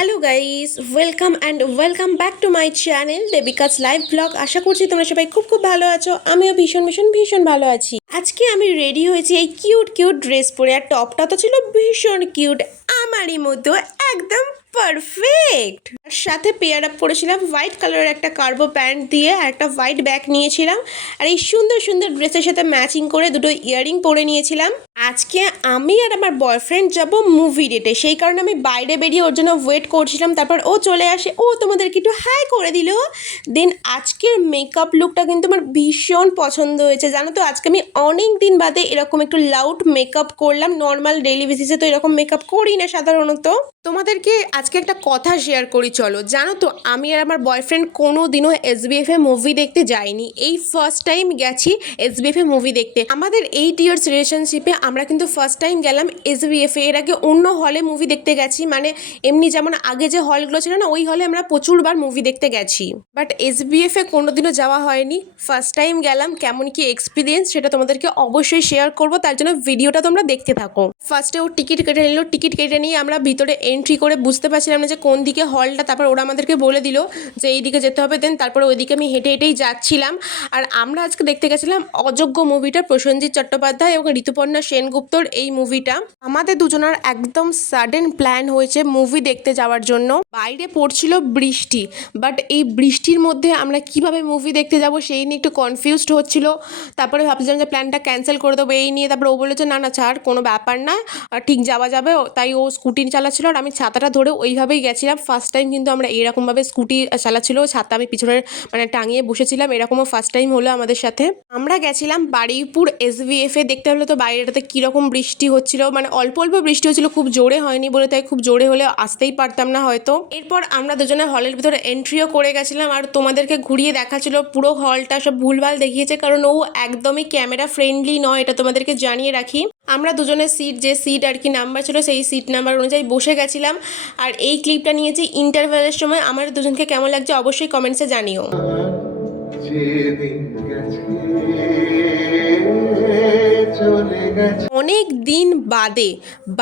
Hello guys, welcome back to my channel Devika's live blog. আশা করছি তোমরা সবাই খুব ভালো আছো। আমিও ভীষণ ভালো আছি। আজকে আমি রেডি হয়েছি এই কিউট ড্রেস পরে, আর টপটা তো ছিল ভীষণ কিউট, আমারই মতো একদম পারফেক্ট। আর সাথে পেয়ার আপ করেছিলাম হোয়াইট কালারের একটা কার্গো প্যান্ট দিয়ে, আর একটা হোয়াইট ব্যাগ নিয়েছিলাম। আর এই সুন্দর ড্রেসের সাথে ম্যাচিং করে দুটো ইয়াররিং পরে নিয়েছিলাম। আজকে আমি আর আমার বয়ফ্রেন্ড যাব মুভি ডেটে, সেই কারণে আমি বাইরে বেরিয়ে ওর জন্য ওয়েট করছিলাম। তারপর ও চলে আসে, ও তোমাদেরকে একটু হাই করে দিল। দেন আজকের মেকআপ লুকটা কিন্তু আমার ভীষণ পছন্দ হয়েছে। জানো তো, আজকে আমি অনেক দিন বাদে এরকম একটু লাউড মেকআপ করলাম। নর্মাল ডেইলি বেসিসে তো এরকম মেকআপ করি না সাধারণত। তোমাদেরকে আজকে একটা কথা শেয়ার করি, চলো। জানো তো, আমি আর আমার বয়ফ্রেন্ড কোনো দিনও SBF এ মুভি দেখতে যাইনি। এই ফার্স্ট টাইম গেছি SBF এ মুভি দেখতে। আমাদের 8 ইয়ার্স রিলেশনশিপে আমরা কিন্তু ফার্স্ট টাইম গেলাম SBF এ। এর আগে অন্য হলে মুভি দেখতে গেছি, মানে এমনি যেমন আগে যে হলগুলো ছিল না, ওই হলে আমরা প্রচুরবার মুভি দেখতে গেছি, বাট SBF এ কোনোদিনও যাওয়া হয়নি। ফার্স্ট টাইম গেলাম, কেমন কি এক্সপিরিয়েন্স সেটা তোমাদেরকে অবশ্যই শেয়ার করবো, তার জন্য ভিডিওটা তোমরা দেখতে থাকো। ফার্স্টে ও টিকিট কেটে নিল, টিকিট কেটে নিয়ে আমরা ভিতরে এন্ট্রি করে বুঝতে পারছিলাম না যে কোন দিকে হলটা। তারপর ওরা আমাদেরকে বলে দিল যে এই দিকে যেতে হবে। দেন তারপরে ওইদিকে আমি হেঁটেই যাচ্ছিলাম। আর আমরা আজকে দেখতে গেছিলাম অযোগ্য মুভিটা, প্রসেনজিৎ চট্টোপাধ্যায় এবং ঋতুপর্ণা সেনগুপ্তর এই মুভিটা। আমাদের দুজনের একদম সাডেন প্ল্যান হয়েছে মুভি দেখতে যাওয়ার জন্য। বাইরে পড়ছিল বৃষ্টি, বাট এই বৃষ্টির মধ্যে আমরা কিভাবে মুভি দেখতে যাব সেই নিয়ে একটু কনফিউজড হচ্ছিল। তারপরে ভাবছিলাম যে প্ল্যানটা ক্যান্সেল করে দেবো এই নিয়ে। তারপরে ও বলেছে না ছাড়, কোনো ব্যাপার না, ঠিক যাওয়া যাবে। তাই ও স্কুটি চালাচ্ছিল আর আমি ছাতাটা ধরে ওইভাবেই গেছিলাম। ফার্স্ট টাইম কিন্তু আমরা এরকমভাবে স্কুটি চালাচ্ছিল, ছাতা আমি পিছনের মানে টাঙিয়ে বসেছিলাম। এরকমও ফার্স্ট টাইম হলো আমাদের সাথে। আমরা গেছিলাম বারুইপুর SBF এ। দেখতে হলো তো বাইরেটাতে কীরকম বৃষ্টি হচ্ছিল, মানে অল্প বৃষ্টি হচ্ছিল, খুব জোরে হয়নি বলে, তাই খুব জোরে হলে আসতেই পারতাম না হয়তো। এরপর আমরা দুজনে হলের ভিতরে এন্ট্রিও করে গেছিলাম, আর তোমাদেরকে ঘুরিয়ে দেখাচ্ছিল পুরো হলটা। সব ভুলভাল দেখিয়েছে, কারণ ও একদমই ক্যামেরা ফ্রেন্ডলি নয়, এটা তোমাদেরকে জানিয়ে রাখি। আমরা দুজনের যে সিট আর কি নাম্বার ছিল, সেই সিট নাম্বার অনুযায়ী বসে গেছিলাম। আর এই ক্লিপটা নিয়েছি ইন্টারভেলের সময়। আমার দুজনকে কেমন লাগছে অবশ্যই কমেন্টসে জানিও। অনেক দিন বাদে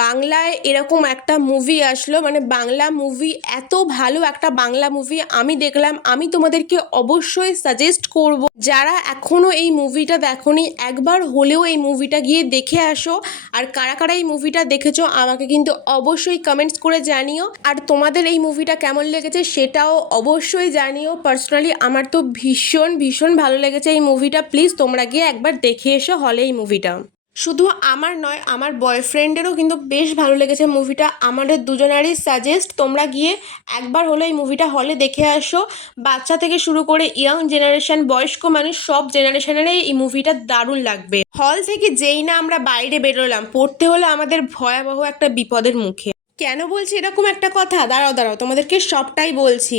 বাংলায় এরকম একটা মুভি আসলো, মানে বাংলা মুভি, এত ভালো একটা বাংলা মুভি আমি দেখলাম। আমি তোমাদেরকে অবশ্যই সাজেস্ট করব, যারা এখনও এই মুভিটা দেখোনি, একবার হলেও এই মুভিটা গিয়ে দেখে আসো। আর কারা কারা এই মুভিটা দেখেছো আমাকে কিন্তু অবশ্যই কমেন্টস করে জানিও। আর তোমাদের এই মুভিটা কেমন লেগেছে সেটাও অবশ্যই জানিও। পার্সোনালি আমার তো ভীষণ ভালো লেগেছে এই মুভিটা। প্লিজ তোমরা গিয়ে একবার দেখে এসো হলে এই মুভিটা। শুধু আমার নয়, আমার বয়ফ্রেন্ডেরও কিন্তু বেশ ভালো লেগেছে মুভিটা। আমাদের দুজনারই সাজেস্ট, তোমরা গিয়ে একবার হলো এই মুভিটা হলে দেখে আসো। বাচ্চা থেকে শুরু করে ইয়াং জেনারেশন, বয়স্ক মানুষ, সব জেনারেশনেরই এই মুভিটা দারুণ লাগবে। হল থেকে যেই না আমরা বাইরে বেরোলাম, পড়তে হলো আমাদের ভয়াবহ একটা বিপদের মুখে। কেন বলছি এরকম একটা কথা, দাঁড়াও তোমাদেরকে সবটাই বলছি।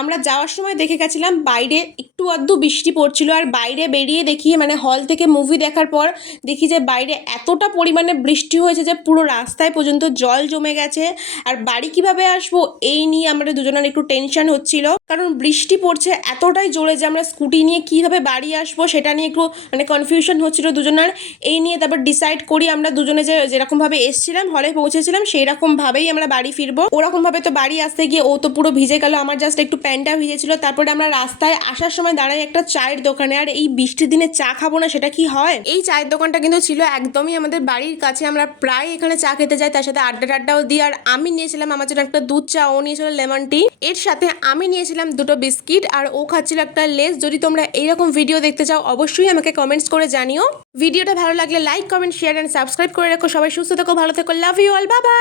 আমরা যাওয়ার সময় দেখে গেছিলাম বাইরে একটু আধটু বৃষ্টি পড়ছিল, আর বাইরে বেরিয়ে দেখি, মানে হল থেকে মুভি দেখার পর দেখি যে বাইরে এতটা পরিমাণে বৃষ্টি হয়েছে যে পুরো রাস্তায় পর্যন্ত জল জমে গেছে। আর বাড়ি কিভাবে আসবো এই নিয়ে আমাদের দুজনের একটু টেনশন হচ্ছিল, কারণ বৃষ্টি পড়ছে এতটাই জোরে যে আমরা স্কুটি নিয়ে কিভাবে বাড়ি আসবো সেটা নিয়ে একটু মানে কনফিউশন হচ্ছিল দুজনের। এই নিয়ে তারপর ডিসাইড করি আমরা দুজনে যে যেরকমভাবে এসেছিলাম, হলে পৌঁছেছিলাম, সেই রকমভাবেই আমরা বাড়ি ফিরবো। ওরকমভাবে তো বাড়ি আসতে গিয়ে ও তো পুরো ভিজে গেল, আমার জাস্ট একটু প্যান্টটা ভিজেছিল। তারপরে আমরা রাস্তায় আসার সময় দাঁড়াই একটা চায়ের দোকানে। আর এই বৃষ্টির দিনে চা খাবো না সেটা কি হয়? এই চায়ের দোকানটা কিন্তু ছিল একদমই আমাদের বাড়ির কাছে। আমরা প্রায় এখানে চা খেতে যাই, তার সাথে আড্ডাও দিই। আর আমি নিয়েছিলাম আমার জন্য একটা দুধ চা, ও নিয়েছিল লেমন টি, এর সাথে আমি নিয়েছিলাম দুটো বিস্কিট, আর ও খাচ্ছিল একটা লেস। যদি তোমরা এইরকম ভিডিও দেখতে চাও অবশ্যই আমাকে কমেন্টস করে জানিও। ভিডিওটা ভালো লাগলে like, comment, share and subscribe করে রাখো। সবাই সুস্থ থেকো, ভালো থেকো, love you all, bye by.